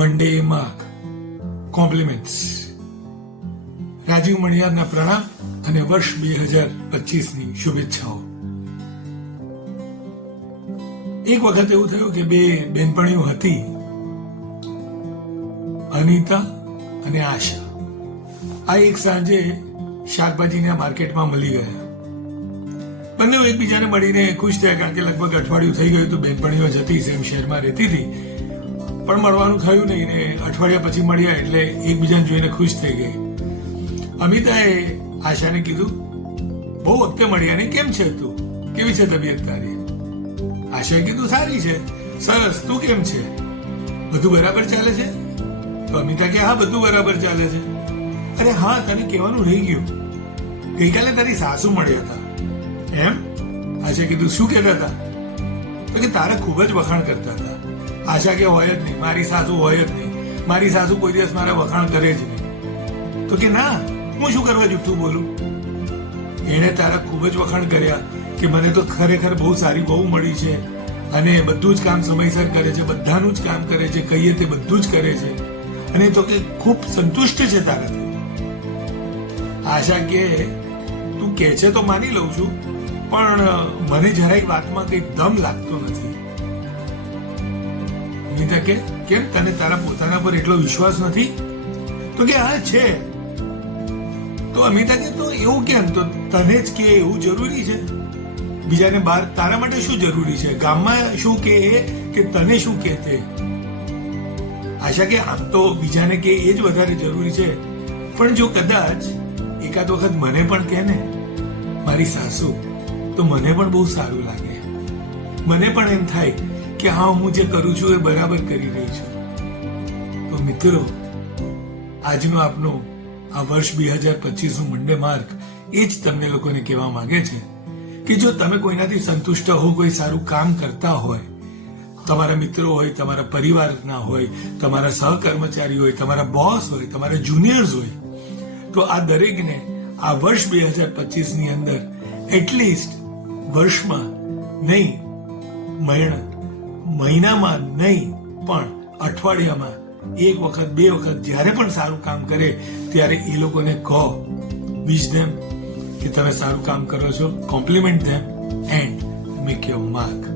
Mark compliments. Rajiv મણિયારના પ્રણામ અને વર્ષ બે હજાર પચીસની શુભેચ્છાઓ. એક વખત એવું થયું કે બે બેનપણીઓ હતી, અનિતા અને આશા. આ એક સાંજે શાકભાજીના માર્કેટમાં મળી ગયા. બંને એકબીજાને મળીને ખુશ થયા કારણ કે લગભગ અઠવાડિયું થઈ ગયું હતું, બેનપણીઓ જતી સેમ શહેરમાં રહેતી હતી. પણ મળવાનું થયું નહીં ને અઠવાડિયા પછી મળ્યા એટલે એકબીજાને જોઈને ખુશ થઈ ગઈ. અમિતાએ આશાને કીધું, બહુ વખતે મળ્યા ને કેમ છે તું? કેવી છે તબિયત તારી? આશાએ કીધું, સારી છે, સરસ, તું કેમ છે? બધું બરાબર ચાલે છે? તો અમિતા કે હા, બધું બરાબર ચાલે છે. અરે હા, તને કહેવાનું રહી ગયું. ગઈકાલે તારી સાસુ મળ્યા હતા. એમ? આશા કીધું, શું કહેતા હતા? તો કે તારા ખૂબ જ વખાણ કરતા હતા. આશા કે હોય જ નહીં, મારી સાસુ હોય જ નહીં. મારી સાસુ કોઈ દિવસ મારા વખાણ કરે જ નહીં. તો કે ના, હું શું કરવા જુઠ્ઠું બોલું? એણે તારા ખૂબ જ વખાણ કર્યા કે મને તો ખરેખર બહુ સારી બહુ મળી છે. અને બધું જ કામ સમયસર કરે છે, બધાનું જ કામ કરે છે, કહીએ તે બધું જ કરે છે. અને તો કે ખૂબ સંતુષ્ટ છે તારાથી આશા કે તું કે છે તો માની લઉં છું, પણ મને જરાય વાતમાં કંઈ દમ લાગતો નથી. નીતા કે કેમ તને તારા પોતાના પર એટલો વિશ્વાસ નથી? તો કે હા, છે. તો અમિતા કે તો એવું કેમ? તો તને જ કે એવું જરૂરી છે? બીજાને બહાર તારા માટે શું જરૂરી છે? ગામમાં શું કે કે તને શું કે તે? આશા કે આમ તો બીજાને કે એ જ વધારે જરૂરી છે. પણ જો કદાચ એકાદ વખત મને પણ કે ને, મારી સાસુ, તો મને પણ બહુ સારું લાગે. મને પણ એમ થાય કે હા, હું જે કરું છું એ બરાબર કરી રહી છું. તો મિત્રો, આજનો આપનો આ વર્ષ બે હજાર પચીસનું મંડે માર્ક એ જ તમને લોકોને કહેવા માંગે છે કે જો તમે કોઈનાથી સંતુષ્ટ હો, કોઈ સારું કામ કરતા હોય, તમારા મિત્રો હોય, તમારા પરિવારના હોય, તમારા સહકર્મચારી હોય, તમારા બોસ હોય, તમારા જુનિયર્સ હોય, તો આ દરેકને આ વર્ષ બે હજાર પચીસની અંદર એટલીસ્ટ વર્ષમાં નહીં મહિના મહિનામાં નહીં, પણ અઠવાડિયામાં. એક વખત, બે વખત જ્યારે પણ સારું કામ કરે, ત્યારે એ લોકોને કહો વિશ ધેમ કે તમે સારું કામ કરો છો compliment them and make your mark